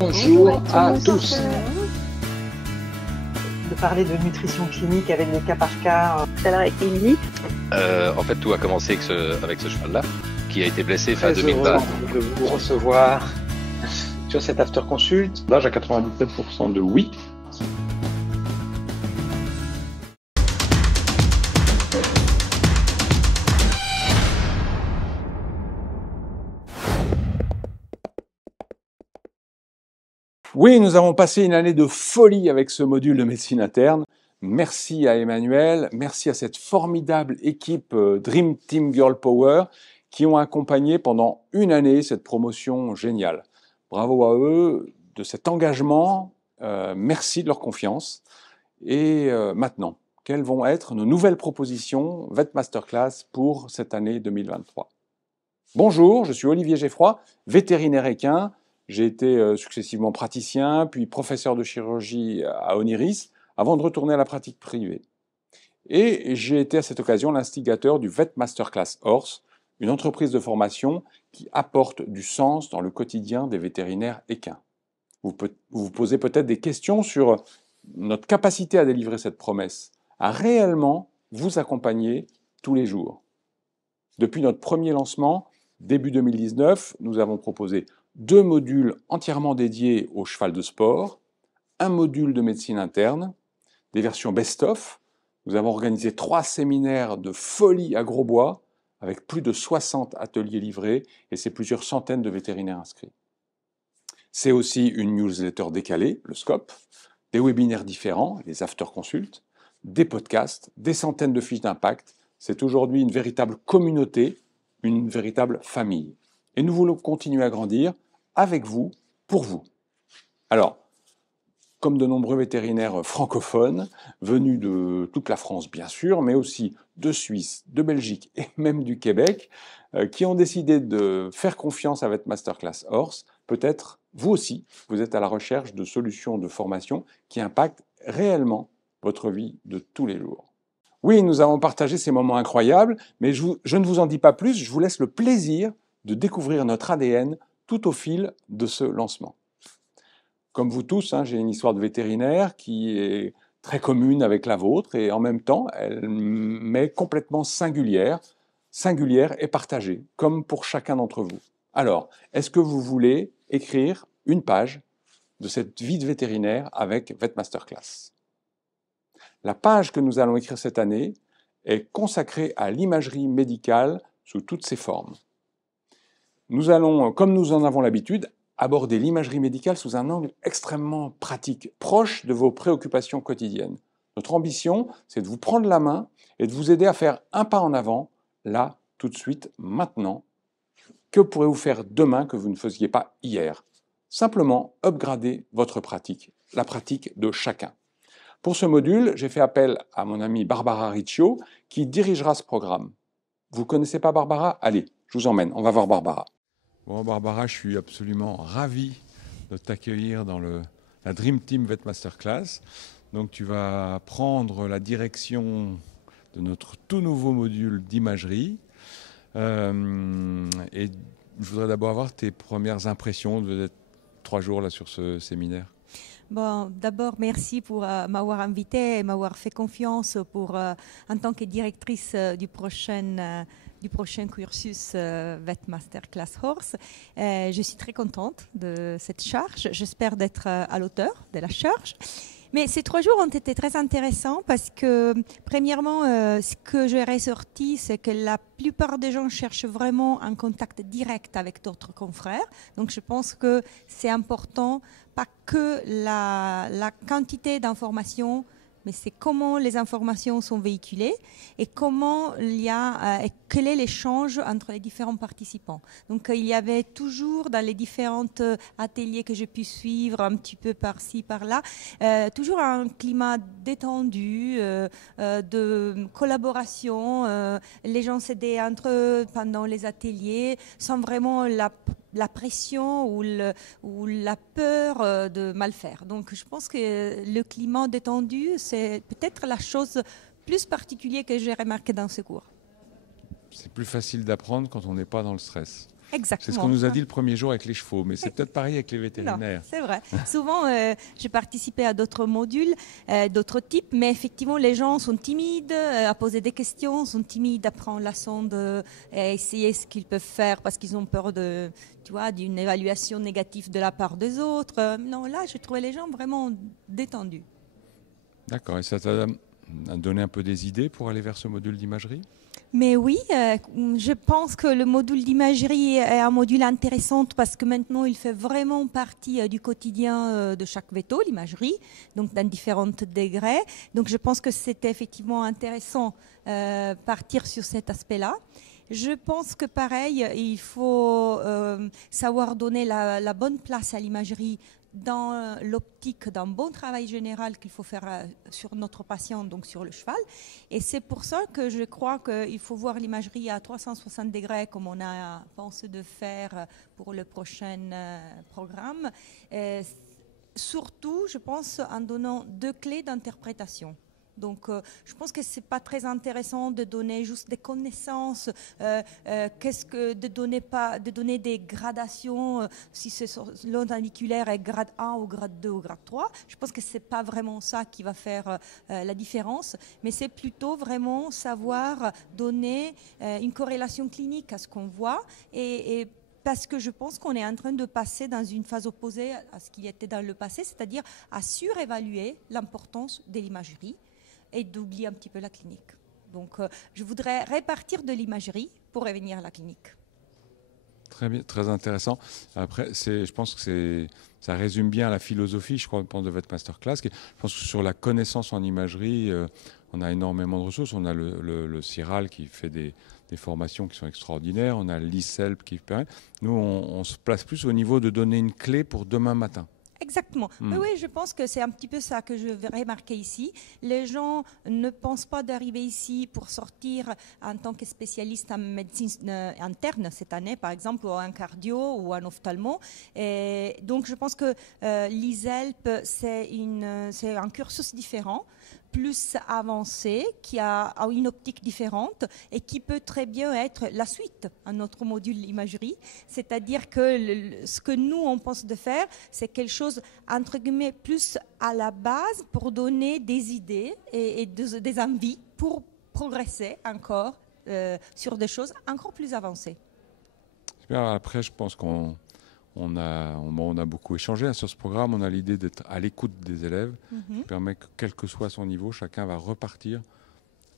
Bonjour à tous. De parler de nutrition clinique avec des cas par cas. Tout à l'heure avec Émilie. En fait, tout a commencé avec ce cheval-là, qui a été blessé fin Très 2020. heureux de vous recevoir sur cet after consult. Là, j'ai 97% de oui. Oui, nous avons passé une année de folie avec ce module de médecine interne. Merci à Emmanuel, merci à cette formidable équipe Dream Team Girl Power qui ont accompagné pendant une année cette promotion géniale. Bravo à eux de cet engagement, merci de leur confiance. Et maintenant, quelles vont être nos nouvelles propositions Vet Masterclass pour cette année 2023 ? Bonjour, je suis Olivier Geffroy, vétérinaire équin. J'ai été successivement praticien, puis professeur de chirurgie à Oniris, avant de retourner à la pratique privée. Et j'ai été à cette occasion l'instigateur du Vet Masterclass Horse, une entreprise de formation qui apporte du sens dans le quotidien des vétérinaires équins. Vous vous posez peut-être des questions sur notre capacité à délivrer cette promesse, à réellement vous accompagner tous les jours. Depuis notre premier lancement, début 2019, nous avons proposé 2 modules entièrement dédiés au cheval de sport, un module de médecine interne, des versions best-of. Nous avons organisé 3 séminaires de folie à Grosbois, avec plus de 60 ateliers livrés, et c'est plusieurs centaines de vétérinaires inscrits. C'est aussi une newsletter décalée, le SCOP, des webinaires différents, les after consults, des podcasts, des centaines de fiches d'impact. C'est aujourd'hui une véritable communauté, une véritable famille. Et nous voulons continuer à grandir avec vous, pour vous. Alors, comme de nombreux vétérinaires francophones, venus de toute la France bien sûr, mais aussi de Suisse, de Belgique et même du Québec, qui ont décidé de faire confiance à Vet Masterclass Horse, peut-être vous aussi, vous êtes à la recherche de solutions de formation qui impactent réellement votre vie de tous les jours. Oui, nous avons partagé ces moments incroyables, mais je ne vous en dis pas plus, je vous laisse le plaisir de découvrir notre ADN tout au fil de ce lancement. Comme vous tous, j'ai une histoire de vétérinaire qui est très commune avec la vôtre et en même temps, elle m'est complètement singulière et partagée, comme pour chacun d'entre vous. Alors, est-ce que vous voulez écrire une page de cette vie de vétérinaire avec Vet Masterclass ? La page que nous allons écrire cette année est consacrée à l'imagerie médicale sous toutes ses formes. Nous allons, comme nous en avons l'habitude, aborder l'imagerie médicale sous un angle extrêmement pratique, proche de vos préoccupations quotidiennes. Notre ambition, c'est de vous prendre la main et de vous aider à faire un pas en avant, là, tout de suite, maintenant. Que pourrez-vous faire demain que vous ne faisiez pas hier ? Simplement upgrader votre pratique, la pratique de chacun. Pour ce module, j'ai fait appel à mon amie Barbara Riccio, qui dirigera ce programme. Vous ne connaissez pas Barbara ? Allez, je vous emmène, on va voir Barbara. Bon, Barbara, je suis absolument ravi de t'accueillir dans la Dream Team Vet Masterclass. Donc, tu vas prendre la direction de notre tout nouveau module d'imagerie. Et je voudrais d'abord avoir tes premières impressions d'être 3 jours là sur ce séminaire. Bon, d'abord, merci pour m'avoir invité et m'avoir fait confiance en tant que directrice du prochain cursus Vet Masterclass Horse. Je suis très contente de cette charge. J'espère d'être à l'auteur de la charge. Mais ces 3 jours ont été très intéressants parce que, premièrement, ce que j'ai ressorti, c'est que la plupart des gens cherchent vraiment un contact direct avec d'autres confrères. Donc, je pense que c'est important, pas que la quantité d'informations, mais c'est comment les informations sont véhiculées et comment quel est l'échange entre les différents participants. Donc il y avait toujours dans les différents ateliers que j'ai pu suivre un petit peu par-ci, par-là, toujours un climat détendu, de collaboration. Les gens s'aidaient entre eux pendant les ateliers sans vraiment la pression ou la peur de mal faire. Donc je pense que le climat détendu, c'est peut-être la chose plus particulière que j'ai remarqué dans ce cours. C'est plus facile d'apprendre quand on n'est pas dans le stress. Exactement. C'est ce qu'on nous a dit le premier jour avec les chevaux, mais c'est peut-être pareil avec les vétérinaires. Non, c'est vrai. Souvent, j'ai participé à d'autres modules, d'autres types, mais effectivement, les gens sont timides à poser des questions, sont timides à prendre la sonde, à essayer ce qu'ils peuvent faire parce qu'ils ont peur de, tu vois, d'une évaluation négative de la part des autres. Non, là, je trouvais les gens vraiment détendus. D'accord, et ça t'a donné un peu des idées pour aller vers ce module d'imagerie? Mais oui, je pense que le module d'imagerie est un module intéressant parce que maintenant il fait vraiment partie du quotidien de chaque véto, l'imagerie, donc dans différents degrés. Donc je pense que c'était effectivement intéressant partir sur cet aspect-là. Je pense que pareil, il faut savoir donner la bonne place à l'imagerie dans l'optique d'un bon travail général qu'il faut faire sur notre patient, donc sur le cheval. Et c'est pour ça que je crois qu'il faut voir l'imagerie à 360 degrés, comme on a pensé de faire pour le prochain programme. Surtout, je pense, en donnant 2 clés d'interprétation. Donc, je pense que c'est pas très intéressant de donner juste des connaissances, de donner des gradations, si c'est l'onde auriculaire est grade 1 ou grade 2 ou grade 3. Je pense que c'est pas vraiment ça qui va faire la différence, mais c'est plutôt vraiment savoir donner une corrélation clinique à ce qu'on voit et parce que je pense qu'on est en train de passer dans une phase opposée à ce qui était dans le passé, c'est-à-dire à surévaluer l'importance de l'imagerie et d'oublier un petit peu la clinique. Donc, je voudrais répartir de l'imagerie pour revenir à la clinique. Très bien, très intéressant. Après, je pense que ça résume bien la philosophie, je crois, de votre masterclass. Je pense que sur la connaissance en imagerie, on a énormément de ressources. On a le CIRAL qui fait des formations qui sont extraordinaires. On a l'ISELP qui permet. Nous, on se place plus au niveau de donner une clé pour demain matin. Exactement. Mais oui, je pense que c'est un petit peu ça que je vais remarquer ici. Les gens ne pensent pas d'arriver ici pour sortir en tant que spécialiste en médecine interne cette année, par exemple, ou en cardio ou en ophtalmo. Et donc, je pense que l'ISELP, c'est un cursus différent, plus avancé, qui a une optique différente et qui peut très bien être la suite à notre module imagerie. C'est-à-dire que ce que nous, on pense de faire, c'est quelque chose, entre guillemets, plus à la base pour donner des idées et des envies pour progresser encore sur des choses encore plus avancées. Super. Après, je pense qu'on a beaucoup échangé sur ce programme. On a l'idée d'être à l'écoute des élèves, qui permet que, quel que soit son niveau, chacun va repartir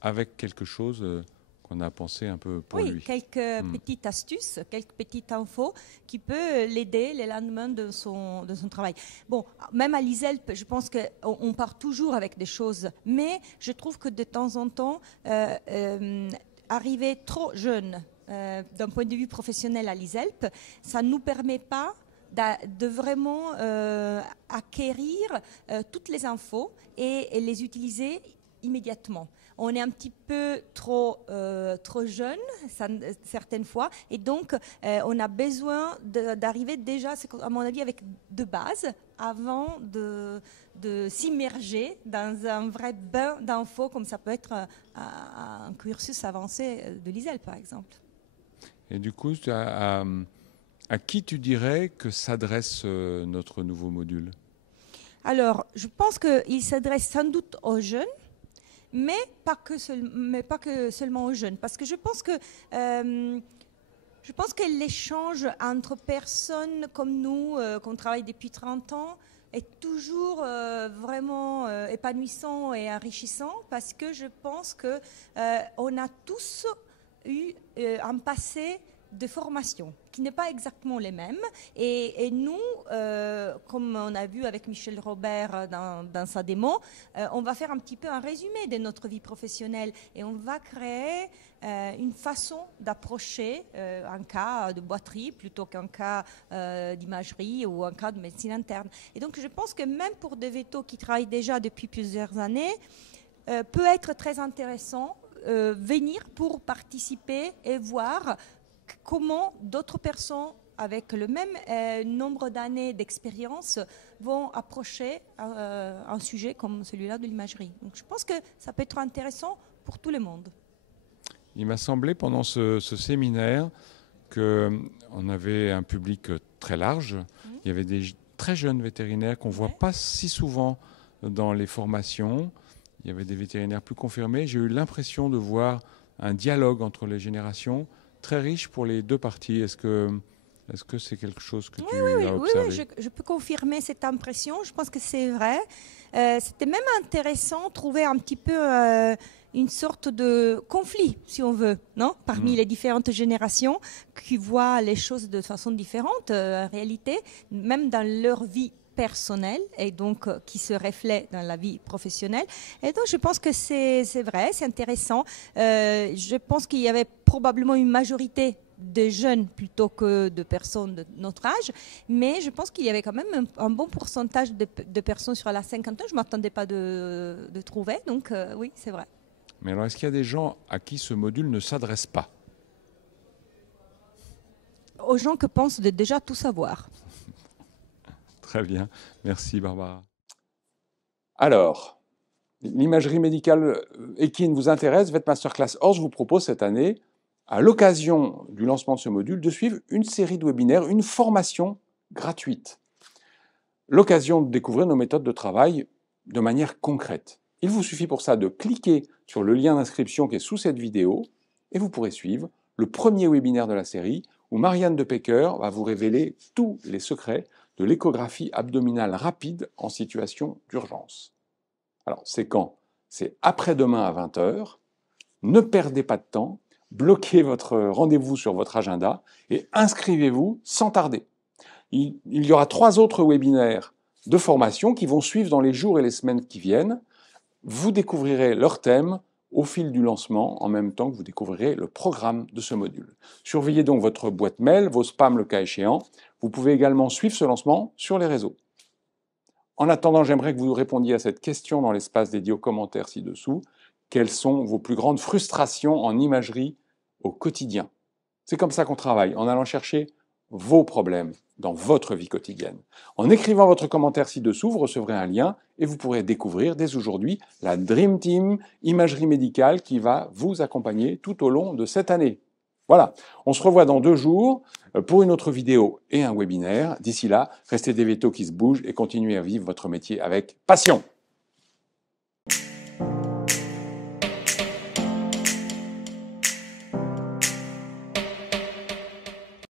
avec quelque chose qu'on a pensé un peu pour lui. Oui, quelques petites astuces, quelques petites infos qui peuvent l'aider le lendemain de son travail. Bon, même à l'ISELP, je pense qu'on part toujours avec des choses, mais je trouve que de temps en temps, arriver trop jeune, d'un point de vue professionnel à l'ISELP, ça ne nous permet pas de vraiment acquérir toutes les infos et les utiliser immédiatement. On est un petit peu trop jeune certaines fois et donc on a besoin d'arriver déjà, à mon avis, avec de base avant de s'immerger dans un vrai bain d'infos comme ça peut être un cursus avancé de l'ISELP par exemple. Et du coup, à qui tu dirais que s'adresse notre nouveau module? Alors, je pense qu'il s'adresse sans doute aux jeunes, mais pas que seulement aux jeunes. Parce que je pense que l'échange entre personnes comme nous, qu'on travaille depuis 30 ans, est toujours vraiment épanouissant et enrichissant parce que je pense qu'on a tous eu un passé de formation qui n'est pas exactement les mêmes et nous, comme on a vu avec Michel Robert dans sa démo, on va faire un petit peu un résumé de notre vie professionnelle et on va créer une façon d'approcher un cas de boiterie plutôt qu'un cas d'imagerie ou un cas de médecine interne. Et donc je pense que même pour des vétos qui travaillent déjà depuis plusieurs années, peut être très intéressant venir pour participer et voir comment d'autres personnes avec le même nombre d'années d'expérience vont approcher un sujet comme celui-là de l'imagerie. Donc je pense que ça peut être intéressant pour tout le monde. Il m'a semblé pendant ce séminaire qu'on avait un public très large. Il y avait des très jeunes vétérinaires qu'on ne voit pas si souvent dans les formations. Il y avait des vétérinaires plus confirmés. J'ai eu l'impression de voir un dialogue entre les générations très riche pour les deux parties. Est-ce que c'est quelque chose que tu as observé? Oui, je peux confirmer cette impression. Je pense que c'est vrai. C'était même intéressant de trouver un petit peu une sorte de conflit, si on veut, non, parmi les différentes générations qui voient les choses de façon différente, en réalité, même dans leur vie personnelle et donc qui se reflète dans la vie professionnelle. Et donc, je pense que c'est vrai, c'est intéressant. Je pense qu'il y avait probablement une majorité de jeunes plutôt que de personnes de notre âge, mais je pense qu'il y avait quand même un bon pourcentage de personnes sur la cinquantaine. Je ne m'attendais pas de trouver, donc oui, c'est vrai. Mais alors, est-ce qu'il y a des gens à qui ce module ne s'adresse pas? Aux gens qui pensent de déjà tout savoir. Très bien. Merci, Barbara. Alors, l'imagerie médicale équine vous intéresse, VetMasterClass Horse vous propose cette année, à l'occasion du lancement de ce module, de suivre une série de webinaires, une formation gratuite. L'occasion de découvrir nos méthodes de travail de manière concrète. Il vous suffit pour ça de cliquer sur le lien d'inscription qui est sous cette vidéo et vous pourrez suivre le premier webinaire de la série où Marianne de Pecker va vous révéler tous les secrets de l'échographie abdominale rapide en situation d'urgence. Alors, c'est quand? C'est après-demain à 20 h. Ne perdez pas de temps, bloquez votre rendez-vous sur votre agenda et inscrivez-vous sans tarder. Il y aura 3 autres webinaires de formation qui vont suivre dans les jours et les semaines qui viennent. Vous découvrirez leur thème au fil du lancement, en même temps que vous découvrirez le programme de ce module. Surveillez donc votre boîte mail, vos spams le cas échéant. Vous pouvez également suivre ce lancement sur les réseaux. En attendant, j'aimerais que vous répondiez à cette question dans l'espace dédié aux commentaires ci-dessous. Quelles sont vos plus grandes frustrations en imagerie au quotidien? C'est comme ça qu'on travaille, en allant chercher vos problèmes dans votre vie quotidienne. En écrivant votre commentaire ci-dessous, vous recevrez un lien et vous pourrez découvrir dès aujourd'hui la Dream Team Imagerie Médicale qui va vous accompagner tout au long de cette année. Voilà, on se revoit dans 2 jours pour une autre vidéo et un webinaire. D'ici là, restez des vétos qui se bougent et continuez à vivre votre métier avec passion.